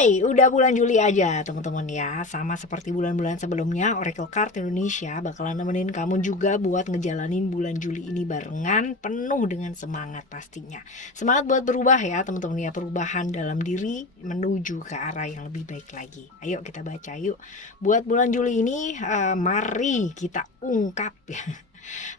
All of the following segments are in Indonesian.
Udah bulan Juli aja teman-teman ya. Sama seperti bulan-bulan sebelumnya, Oracle Card Indonesia bakalan nemenin kamu juga buat ngejalanin bulan Juli ini barengan, penuh dengan semangat pastinya. Semangat buat berubah ya teman-teman ya, perubahan dalam diri menuju ke arah yang lebih baik lagi. Ayo kita baca yuk. Buat bulan Juli ini, mari kita ungkap ya.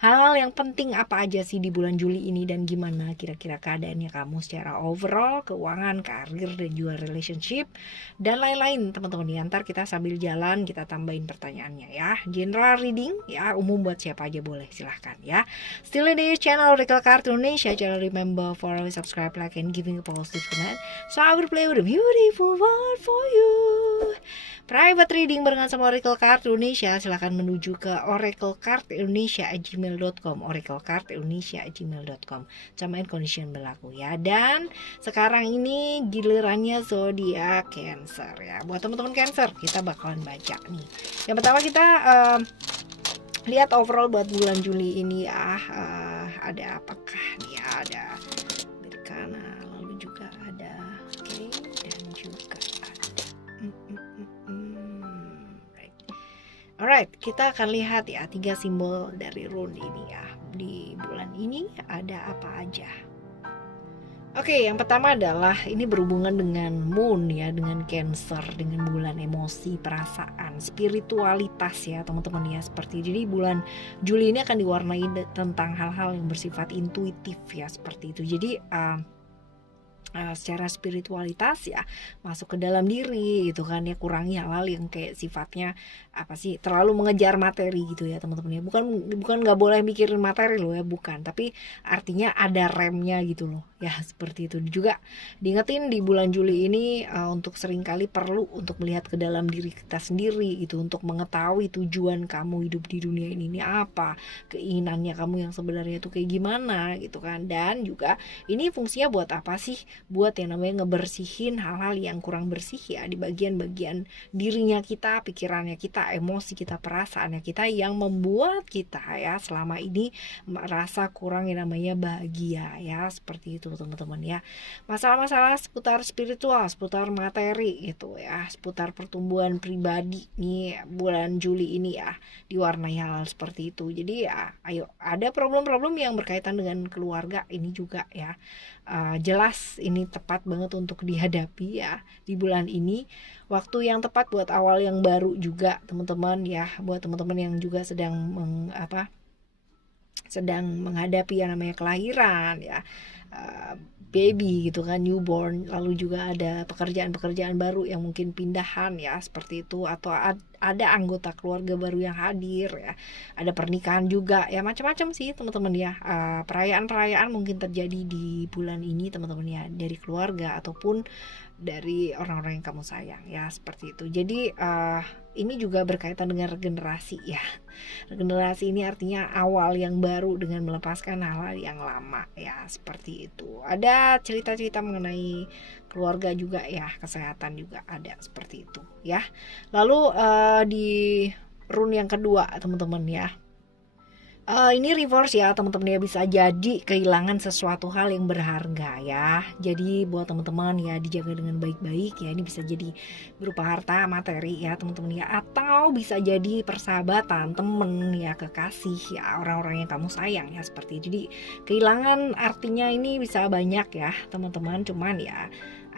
Hal-hal yang penting apa aja sih di bulan Juli ini dan gimana kira-kira keadaannya kamu secara overall, keuangan, karir, dan juga relationship, dan lain-lain teman-teman ya. Ntar kita sambil jalan kita tambahin pertanyaannya ya. General reading ya, umum buat siapa aja boleh, silahkan ya. Still in the channel Oracle Card Indonesia, channel remember, follow, subscribe, like, and giving a positive comment. So I will play with a beautiful word for you. Private reading barengan sama Oracle Card Indonesia, silahkan menuju ke oraclecardindonesia@gmail.com, oraclecardindonesia@gmail.com. Terms and condition berlaku ya. Dan sekarang ini gilirannya zodiak Cancer ya. Buat teman-teman Cancer, kita bakalan baca nih. Yang pertama kita lihat overall buat bulan Juli ini ya. Ada apakah nih? Ada Berkana, lalu juga ada dan juga Alright, kita akan lihat ya 3 simbol dari rune ini ya. Di bulan ini ada apa aja. Oke, yang pertama adalah ini berhubungan dengan moon ya, dengan Cancer, dengan bulan emosi, perasaan, spiritualitas ya teman-teman ya. Jadi bulan Juli ini akan diwarnai tentang hal-hal yang bersifat intuitif ya, seperti itu. Jadi secara spiritualitas ya, masuk ke dalam diri gitu kan ya, kurangi hal-hal yang kayak sifatnya apa sih, terlalu mengejar materi gitu ya teman-teman ya. Bukan nggak boleh mikirin materi loh ya, bukan, tapi artinya ada remnya gitu loh ya, seperti itu. Juga diingetin di bulan Juli ini untuk seringkali perlu untuk melihat ke dalam diri kita sendiri gitu, untuk mengetahui tujuan kamu hidup di dunia ini apa, keinginannya kamu yang sebenarnya itu kayak gimana gitu kan. Dan juga ini fungsinya buat apa sih? Buat yang namanya ngebersihin hal-hal yang kurang bersih ya di bagian-bagian dirinya kita, pikirannya kita, emosi kita, perasaannya kita, yang membuat kita ya selama ini merasa kurang yang namanya bahagia ya, seperti itu teman-teman ya. Masalah-masalah seputar spiritual, seputar materi gitu ya, seputar pertumbuhan pribadi nih bulan Juli ini ya, diwarnai hal-hal seperti itu. Jadi ya ayo, ada problem-problem yang berkaitan dengan keluarga ini juga ya. Jelas ini tepat banget untuk dihadapi ya di bulan ini. Waktu yang tepat buat awal yang baru juga teman-teman ya, buat teman-teman yang juga sedang menghadapi yang namanya kelahiran ya, baby gitu kan, newborn, lalu juga ada pekerjaan-pekerjaan baru yang mungkin pindahan ya, seperti itu, atau ada anggota keluarga baru yang hadir ya, ada pernikahan juga ya, macam-macam sih teman-teman ya. Perayaan-perayaan mungkin terjadi di bulan ini teman-teman ya, dari keluarga ataupun dari orang-orang yang kamu sayang ya, seperti itu. Jadi ini juga berkaitan dengan regenerasi ya. Regenerasi ini artinya awal yang baru dengan melepaskan hal-hal yang lama ya, seperti itu. Ada cerita-cerita mengenai keluarga juga ya, kesehatan juga ada, seperti itu ya. Lalu di rune yang kedua teman-teman ya, ini reverse ya teman-teman ya, bisa jadi kehilangan sesuatu hal yang berharga ya. Jadi buat teman-teman ya, dijaga dengan baik-baik ya. Ini bisa jadi berupa harta, materi ya teman-teman ya, atau bisa jadi persahabatan, temen ya, kekasih ya, orang-orang yang kamu sayang ya, seperti itu. Jadi kehilangan artinya ini bisa banyak ya teman-teman, cuman ya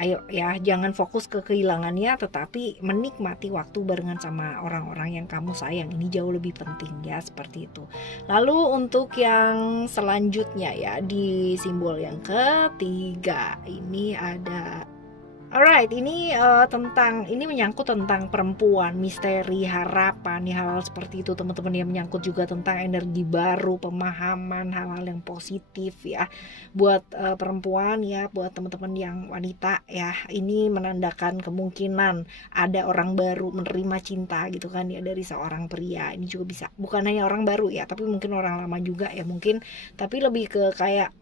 ayo ya, jangan fokus ke kehilangannya, tetapi menikmati waktu barengan sama orang-orang yang kamu sayang. Ini jauh lebih penting ya, seperti itu. Lalu untuk yang selanjutnya ya, di simbol yang ketiga ini ada Alright, ini ini menyangkut tentang perempuan, misteri, harapan, ya, hal-hal seperti itu teman-teman, yang menyangkut juga tentang energi baru, pemahaman, hal-hal yang positif ya. Buat perempuan ya, buat teman-teman yang wanita ya, ini menandakan kemungkinan ada orang baru menerima cinta gitu kan ya, dari seorang pria. Ini juga bisa, bukan hanya orang baru ya, tapi mungkin orang lama juga ya mungkin, tapi lebih ke kayak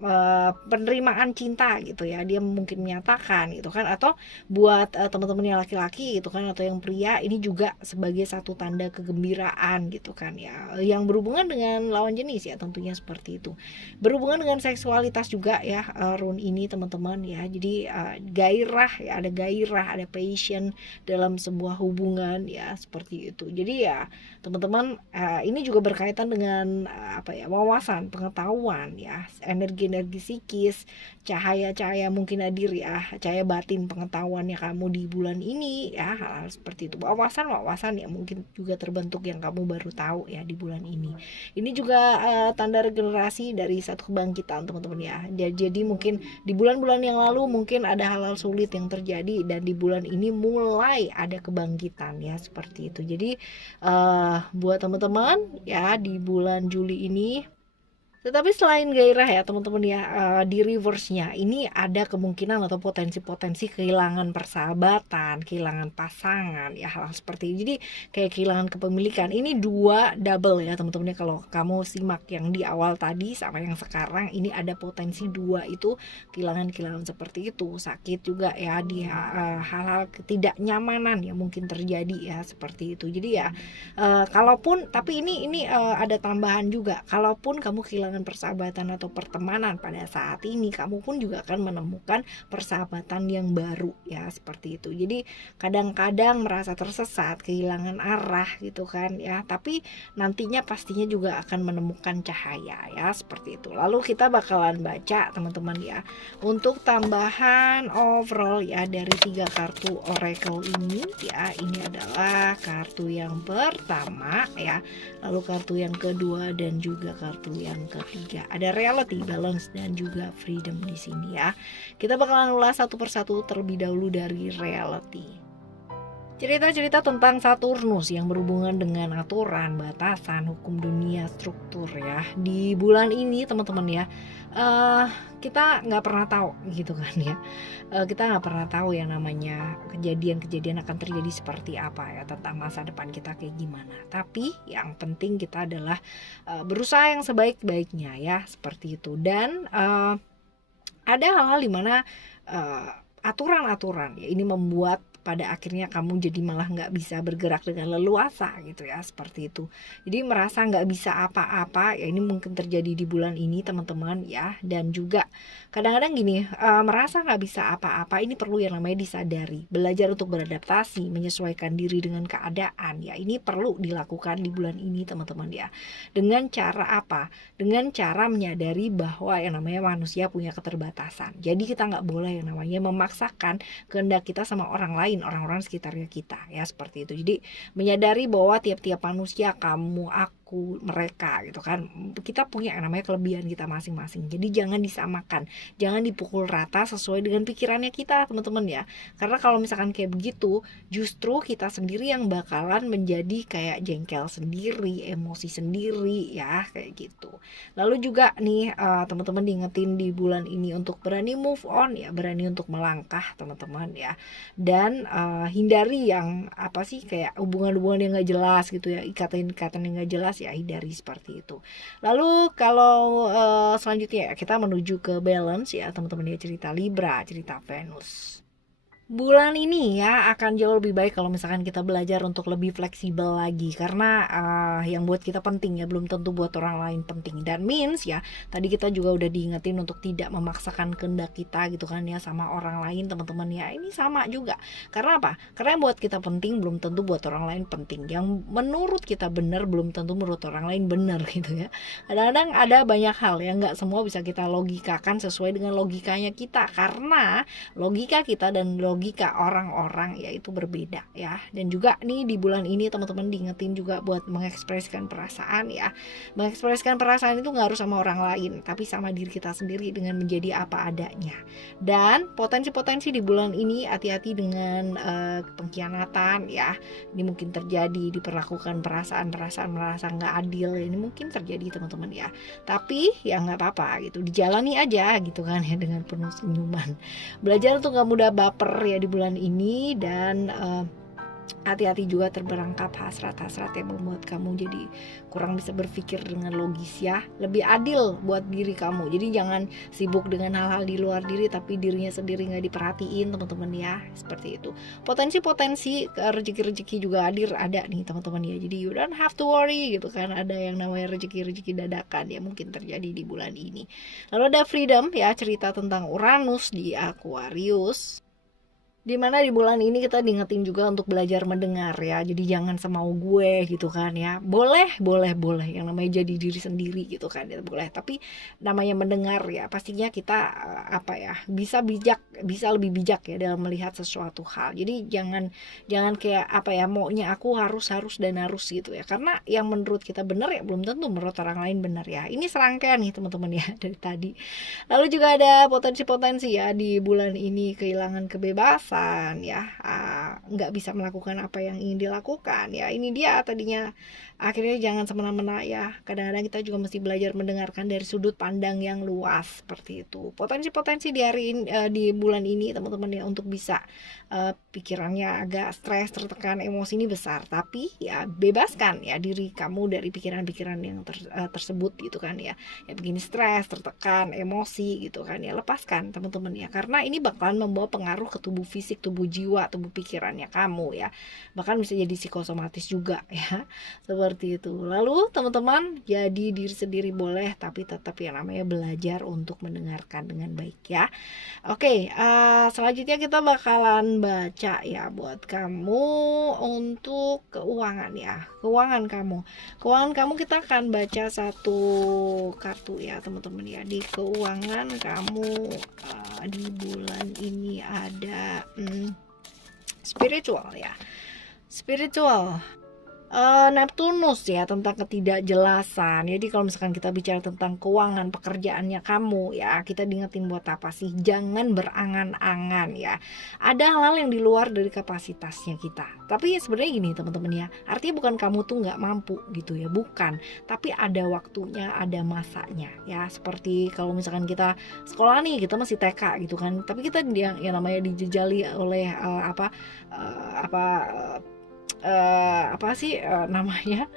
penerimaan cinta gitu ya. Dia mungkin menyatakan gitu kan, atau buat teman-teman yang laki-laki gitu kan, atau yang pria, ini juga sebagai satu tanda kegembiraan gitu kan ya, yang berhubungan dengan lawan jenis ya, tentunya seperti itu. Berhubungan dengan seksualitas juga ya, rune ini teman-teman ya. Jadi gairah ya, ada gairah, ada passion dalam sebuah hubungan ya, seperti itu. Jadi ya teman-teman, ini juga berkaitan dengan wawasan, pengetahuan ya, energi-energi psikis, cahaya-cahaya mungkin hadir ya, cahaya batin pengetahuannya kamu di bulan ini ya, hal seperti itu. Wawasan yang mungkin juga terbentuk yang kamu baru tahu ya di bulan ini. Ini juga tanda regenerasi dari satu kebangkitan teman-teman ya. Jadi mungkin di bulan-bulan yang lalu mungkin ada hal-hal sulit yang terjadi, dan di bulan ini mulai ada kebangkitan ya, seperti itu. Jadi buat teman-teman ya di bulan Juli ini. Tetapi selain gairah ya teman-teman ya, di reverse-nya ini ada kemungkinan atau potensi-potensi kehilangan persahabatan, kehilangan pasangan ya, hal seperti ini. Jadi kayak kehilangan kepemilikan. Ini dua double ya teman-teman ya, kalau kamu simak yang di awal tadi sama yang sekarang, ini ada potensi dua itu kehilangan seperti itu. Sakit juga ya, di hal-hal ketidaknyamanan yang mungkin terjadi ya, seperti itu. Jadi ya kalaupun, tapi ini ada tambahan juga, kalaupun kamu kehilangan persahabatan atau pertemanan pada saat ini, kamu pun juga akan menemukan persahabatan yang baru ya, seperti itu. Jadi kadang-kadang merasa tersesat, kehilangan arah gitu kan ya, tapi nantinya pastinya juga akan menemukan cahaya ya, seperti itu. Lalu kita bakalan baca teman-teman ya, untuk tambahan overall ya dari 3 kartu oracle ini ya. Ini adalah kartu yang pertama ya, lalu kartu yang kedua, dan juga kartu yang ketiga. Ada reality, balance, dan juga freedom di sini ya. Kita bakalan ulas satu persatu terlebih dahulu dari reality. Cerita-cerita tentang Saturnus yang berhubungan dengan aturan, batasan, hukum dunia, struktur ya. Di bulan ini teman-teman ya, kita nggak pernah tahu gitu kan ya. Kita nggak pernah tahu yang namanya kejadian-kejadian akan terjadi seperti apa ya, tentang masa depan kita kayak gimana. Tapi yang penting kita adalah berusaha yang sebaik-baiknya ya, seperti itu. Dan ada hal-hal dimana aturan-aturan ya, ini membuat pada akhirnya kamu jadi malah nggak bisa bergerak dengan leluasa gitu ya, seperti itu. Jadi merasa nggak bisa apa-apa ya, ini mungkin terjadi di bulan ini teman-teman ya. Dan juga kadang-kadang gini, merasa nggak bisa apa-apa, ini perlu yang namanya disadari, belajar untuk beradaptasi, menyesuaikan diri dengan keadaan ya. Ini perlu dilakukan di bulan ini teman-teman ya. Dengan cara apa? Dengan cara menyadari bahwa yang namanya manusia punya keterbatasan. Jadi kita nggak boleh yang namanya memaksakan kehendak kita sama orang lain, orang-orang sekitarnya kita ya, seperti itu. Jadi menyadari bahwa tiap-tiap manusia, kamu, aku, mereka gitu kan, kita punya yang namanya kelebihan kita masing-masing. Jadi jangan disamakan, jangan dipukul rata sesuai dengan pikirannya kita teman-teman ya. Karena kalau misalkan kayak begitu, justru kita sendiri yang bakalan menjadi kayak jengkel sendiri, emosi sendiri ya, kayak gitu. Lalu juga nih teman-teman diingetin di bulan ini untuk berani move on ya, berani untuk melangkah teman-teman ya. Dan hindari yang kayak hubungan-hubungan yang gak jelas gitu ya, ikatan-ikatan yang gak jelas ya, hindari seperti itu. Lalu kalau selanjutnya ya, kita menuju ke balance ya teman-teman ya, cerita Libra, cerita Venus. Bulan ini ya akan jauh lebih baik kalau misalkan kita belajar untuk lebih fleksibel lagi, karena yang buat kita penting ya belum tentu buat orang lain penting. Dan means ya, tadi kita juga udah diingetin untuk tidak memaksakan kehendak kita gitu kan ya sama orang lain teman-teman ya. Ini sama juga, karena apa? Karena yang buat kita penting belum tentu buat orang lain penting, yang menurut kita benar belum tentu menurut orang lain benar gitu ya. Kadang-kadang ada banyak hal yang nggak semua bisa kita logikakan sesuai dengan logikanya kita, karena logika kita dan logika orang-orang ya itu berbeda ya. Dan juga nih di bulan ini teman-teman diingetin juga buat mengekspresikan perasaan ya. Mengekspresikan perasaan itu nggak harus sama orang lain, tapi sama diri kita sendiri dengan menjadi apa adanya. Dan potensi-potensi di bulan ini, hati-hati dengan pengkhianatan ya. Ini mungkin terjadi, diperlakukan perasaan-perasaan merasa nggak adil, ini mungkin terjadi teman-teman ya. Tapi ya nggak apa-apa gitu, dijalani aja gitu kan ya, dengan penuh senyuman. Belajar untuk nggak mudah baper ya di bulan ini. Dan hati-hati juga terberangkap hasrat-hasrat yang membuat kamu jadi kurang bisa berpikir dengan logis ya. Lebih adil buat diri kamu. Jadi jangan sibuk dengan hal-hal di luar diri tapi dirinya sendiri nggak diperhatiin teman-teman ya. Seperti itu. Potensi-potensi rezeki-rezeki juga hadir ada nih teman-teman ya. Jadi you don't have to worry gitu kan. Ada yang namanya rezeki-rezeki dadakan ya mungkin terjadi di bulan ini. Lalu ada freedom ya, cerita tentang Uranus di Aquarius. Dimana di bulan ini kita diingetin juga untuk belajar mendengar ya. Jadi jangan semau gue gitu kan ya. Boleh yang namanya jadi diri sendiri gitu kan ya, boleh. Tapi namanya mendengar ya, pastinya kita bisa lebih bijak ya dalam melihat sesuatu hal. Jadi jangan kayak maunya aku harus dan harus gitu ya. Karena yang menurut kita benar ya belum tentu menurut orang lain benar ya. Ini serangkaian nih teman-teman ya dari tadi. Lalu juga ada potensi-potensi ya di bulan ini, kehilangan kebebasan ya, nggak bisa melakukan apa yang ingin dilakukan ya. Ini dia tadinya, akhirnya jangan semena-mena ya. Kadang-kadang kita juga mesti belajar mendengarkan dari sudut pandang yang luas seperti itu. Potensi-potensi di hari ini, di bulan ini teman-teman ya, untuk bisa pikirannya agak stres, tertekan, emosi ini besar. Tapi ya bebaskan ya diri kamu dari pikiran-pikiran yang tersebut gitu kan ya. Ya begini, stres, tertekan, emosi gitu kan ya, lepaskan teman-teman ya. Karena ini bakalan membawa pengaruh ke tubuh fisik, tubuh jiwa, tubuh pikirannya kamu ya. Bahkan bisa jadi psikosomatis juga ya. Seperti itu. Lalu teman-teman, jadi diri sendiri boleh, tapi tetap yang namanya belajar untuk mendengarkan dengan baik ya. Oke, selanjutnya kita bakalan baca ya buat kamu untuk keuangan ya. Keuangan kamu kita akan baca satu kartu ya teman-teman ya. Di keuangan kamu di bulan ini ada spiritual ya. Neptunus ya, tentang ketidakjelasan. Jadi kalau misalkan kita bicara tentang keuangan pekerjaannya kamu ya, kita diingetin buat apa sih? Jangan berangan-angan ya. Ada hal-hal yang di luar dari kapasitasnya kita. Tapi sebenarnya gini teman-teman ya, artinya bukan kamu tuh nggak mampu gitu ya, bukan. Tapi ada waktunya, ada masanya ya. Seperti kalau misalkan kita sekolah nih, kita masih TK gitu kan. Tapi kita yang namanya dijejali oleh namanya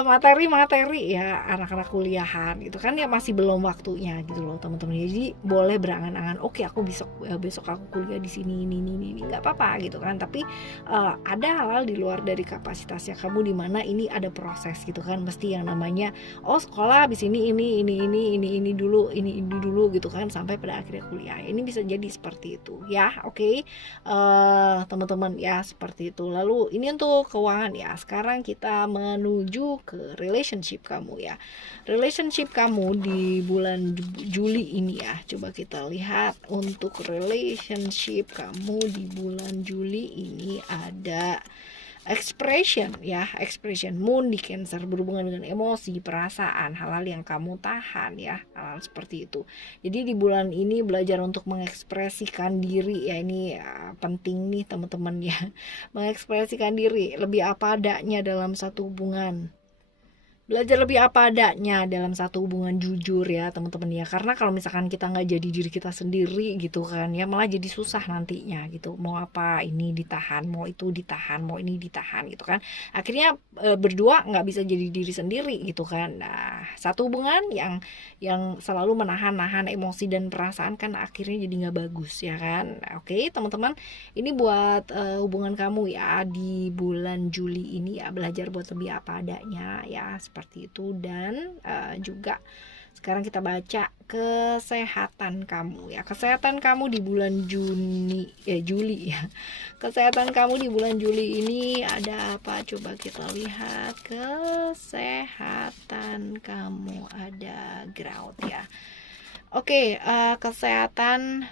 materi-materi ya, anak-anak kuliahan gitu kan ya, masih belum waktunya gitu loh teman-teman. Jadi boleh berangan-angan, oke aku besok aku kuliah di sini ini nggak apa-apa gitu kan. Tapi ada hal-hal di luar dari kapasitasnya kamu, di mana ini ada proses gitu kan. Mesti yang namanya sekolah habis ini dulu gitu kan, sampai pada akhirnya kuliah. Ini bisa jadi seperti itu ya. Oke. Teman-teman ya, seperti itu. Lalu ini untuk keuangan ya. Sekarang kita menuju ke relationship kamu ya. Relationship kamu di bulan Juli ini ya. Coba kita lihat untuk relationship kamu di bulan Juli ini ada expression moon di Cancer, berhubungan dengan emosi, perasaan, hal-hal yang kamu tahan ya, hal seperti itu. Jadi di bulan ini belajar untuk mengekspresikan diri ya, ini penting nih teman-teman ya. Mengekspresikan diri lebih apa adanya dalam satu hubungan. Belajar lebih apa adanya dalam satu hubungan, jujur ya teman-teman ya. Karena kalau misalkan kita nggak jadi diri kita sendiri gitu kan ya, malah jadi susah nantinya gitu. Mau apa ini ditahan, mau itu ditahan, mau ini ditahan gitu kan. Akhirnya berdua nggak bisa jadi diri sendiri gitu kan. Nah, satu hubungan yang selalu menahan emosi dan perasaan kan akhirnya jadi nggak bagus ya kan. Oke teman-teman, ini buat hubungan kamu ya di bulan Juli ini ya. Belajar buat lebih apa adanya ya, seperti itu. Dan juga sekarang kita baca kesehatan kamu ya. Kesehatan kamu di bulan Juli ya. Kesehatan kamu di bulan Juli ini ada apa? Coba kita lihat kesehatan kamu, ada ground ya. Oke, kesehatan.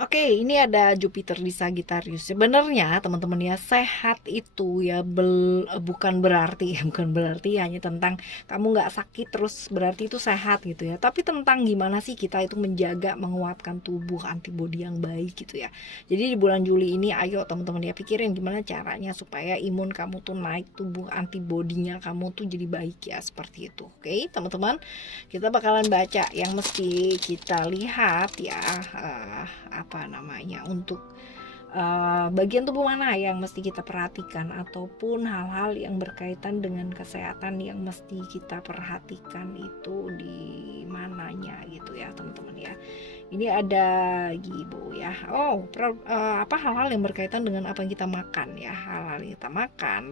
Oke, ini ada Jupiter di Sagittarius. Sebenarnya teman-teman ya, sehat itu ya bukan berarti hanya tentang kamu nggak sakit terus berarti itu sehat gitu ya. Tapi tentang gimana sih kita itu menjaga, menguatkan tubuh, antibodi yang baik gitu ya. Jadi di bulan Juli ini ayo teman-teman ya, pikirin gimana caranya supaya imun kamu tuh naik, tubuh antibodinya kamu tuh jadi baik ya, seperti itu. Oke teman-teman, kita bakalan baca yang mesti kita lihat ya, untuk bagian tubuh mana yang mesti kita perhatikan, ataupun hal-hal yang berkaitan dengan kesehatan yang mesti kita perhatikan itu di mananya gitu ya teman-teman ya. Ini ada gibo ya. Hal-hal yang berkaitan dengan apa yang kita makan ya, hal-hal yang kita makan,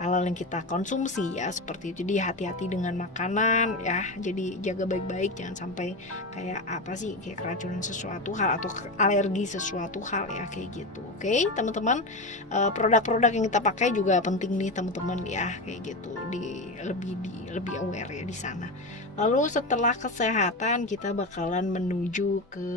hal-hal yang kita konsumsi ya, seperti itu. Jadi hati-hati dengan makanan ya, jadi jaga baik-baik, jangan sampai kayak kayak keracunan sesuatu hal atau alergi sesuatu hal ya, kayak gitu. Oke teman-teman, produk-produk yang kita pakai juga penting nih teman-teman ya, kayak gitu, lebih aware ya di sana. Lalu setelah kesehatan kita bakalan menuju ke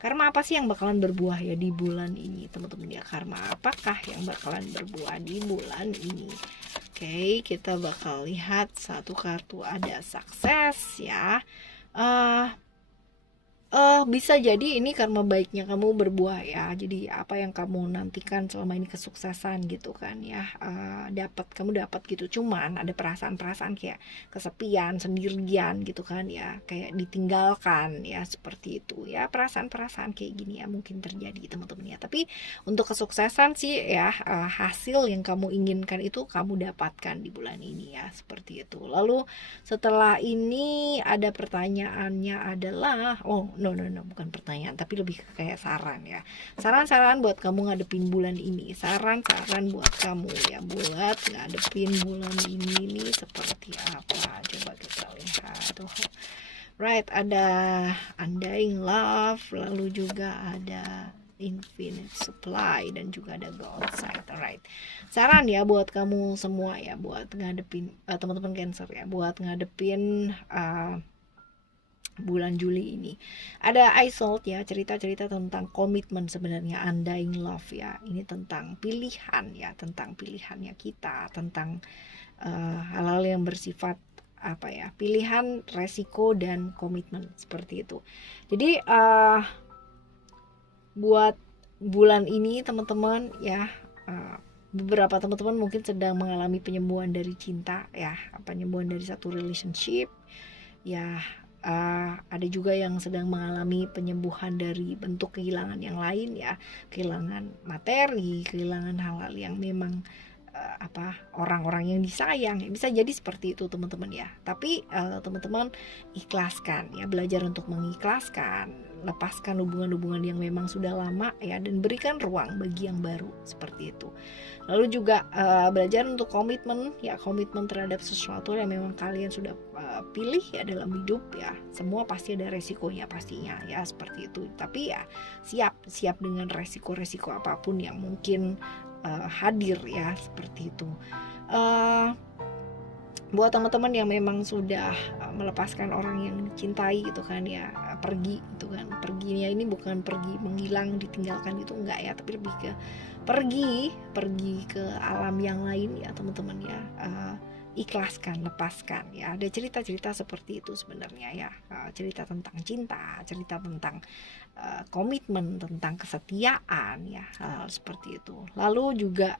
karma apa sih yang bakalan berbuah ya di bulan ini teman-teman ya. Karma apakah yang bakalan berbuah di bulan ini? Oke, kita bakal lihat satu kartu, ada sukses ya. Bisa jadi ini karma baiknya kamu berbuah ya. Jadi apa yang kamu nantikan selama ini, kesuksesan gitu kan ya, kamu dapat gitu. Cuman ada perasaan-perasaan kayak kesepian, sendirian gitu kan ya, kayak ditinggalkan ya, seperti itu ya. Perasaan-perasaan kayak gini ya mungkin terjadi teman-teman ya. Tapi untuk kesuksesan sih ya, hasil yang kamu inginkan itu kamu dapatkan di bulan ini ya, seperti itu. Lalu setelah ini ada pertanyaannya adalah no, bukan pertanyaan, tapi lebih kayak saran ya. Saran-saran buat kamu ngadepin bulan ini. Saran-saran buat kamu ya, buat ngadepin bulan ini nih seperti apa? Coba kita lihat. Right, ada Undying Love, lalu juga ada Infinite Supply, dan juga ada Go Outside. Alright, saran ya buat kamu semua ya, buat ngadepin teman-teman Cancer ya, buat ngadepin bulan Juli ini. Ada Isolde ya, cerita-cerita tentang komitmen sebenarnya. Undying Love ya, ini tentang pilihan ya, tentang pilihannya kita, tentang hal-hal yang bersifat pilihan, resiko, dan komitmen, seperti itu. Jadi buat bulan ini teman-teman ya, beberapa teman-teman mungkin sedang mengalami penyembuhan dari cinta ya, penyembuhan dari satu relationship ya. Ada juga yang sedang mengalami penyembuhan dari bentuk kehilangan yang lain ya, kehilangan materi, kehilangan hal-hal yang memang orang-orang yang disayang. Bisa jadi seperti itu teman-teman ya. Tapi teman-teman ikhlaskan ya, belajar untuk mengikhlaskan, lepaskan hubungan-hubungan yang memang sudah lama ya, dan berikan ruang bagi yang baru, seperti itu. Lalu juga belajar untuk komitmen ya, komitmen terhadap sesuatu yang memang kalian sudah pilih ya dalam hidup ya. Semua pasti ada resikonya pastinya ya, seperti itu. Tapi ya siap dengan resiko-resiko apapun yang mungkin hadir ya, seperti itu. Buat teman-teman yang memang sudah melepaskan orang yang dicintai gitu kan ya, pergi gitu kan. Perginya ini bukan pergi menghilang, ditinggalkan gitu, enggak ya, tapi lebih ke pergi ke alam yang lain ya teman-teman ya. Ikhlaskan, lepaskan ya. Ada cerita-cerita seperti itu sebenarnya ya, cerita tentang cinta, cerita tentang komitmen, tentang kesetiaan ya, hal seperti itu. Lalu juga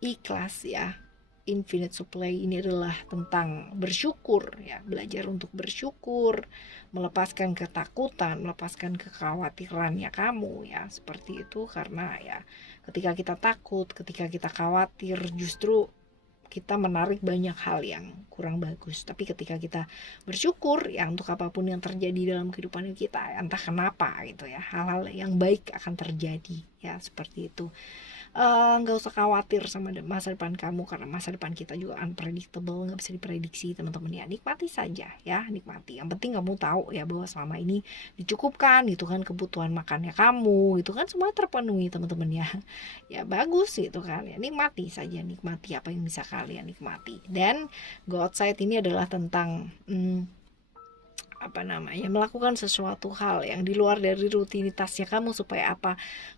ikhlas ya, Infinite Supply ini adalah tentang bersyukur ya, belajar untuk bersyukur, melepaskan ketakutan, melepaskan kekhawatirannya kamu ya, seperti itu. Karena ya ketika kita takut, ketika kita khawatir, justru kita menarik banyak hal yang kurang bagus. Tapi ketika kita bersyukur ya, untuk apapun yang terjadi dalam kehidupan kita, entah kenapa gitu ya, hal-hal yang baik akan terjadi ya, seperti itu. Nggak usah khawatir sama masa depan kamu, karena masa depan kita juga unpredictable, nggak bisa diprediksi teman-teman ya. Nikmati saja ya, nikmati. Yang penting kamu tahu ya bahwa selama ini dicukupkan gitu kan, kebutuhan makannya kamu gitu kan, semua terpenuhi teman-teman ya. Ya bagus gitu kan ya, nikmati saja, nikmati apa yang bisa kalian nikmati. Dan Go Outside ini adalah tentang melakukan sesuatu hal yang di luar dari rutinitasnya kamu, supaya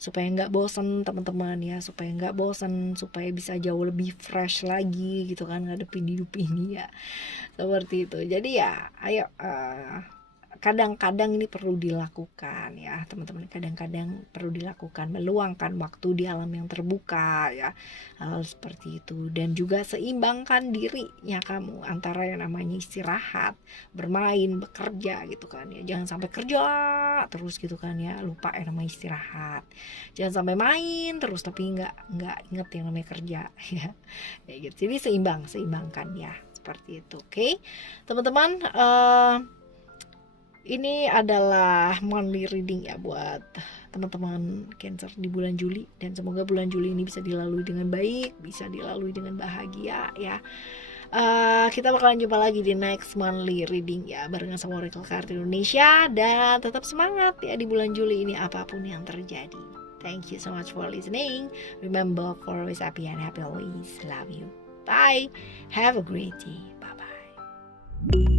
nggak bosan teman-teman ya, supaya bisa jauh lebih fresh lagi gitu kan ngadepin hidup ini ya, seperti itu. Jadi ya ayo kadang-kadang ini perlu dilakukan ya teman-teman, kadang-kadang perlu dilakukan, meluangkan waktu di alam yang terbuka ya, hal seperti itu. Dan juga seimbangkan dirinya kamu antara yang namanya istirahat, bermain, bekerja gitu kan ya. Jangan sampai kerja terus gitu kan ya, lupa yang namanya istirahat. Jangan sampai main terus tapi nggak inget yang namanya kerja ya, kayak gitu. Jadi seimbangkan ya, seperti itu. Oke teman-teman, ini adalah monthly reading ya buat teman-teman Cancer di bulan Juli, dan semoga bulan Juli ini bisa dilalui dengan baik, bisa dilalui dengan bahagia ya. Kita bakalan jumpa lagi di next monthly reading ya, barengan sama Oracle Card Indonesia, dan tetap semangat ya di bulan Juli ini apapun yang terjadi. Thank you so much for listening. Remember, for always happy and happy always. Love you. Bye. Have a great day. Bye bye.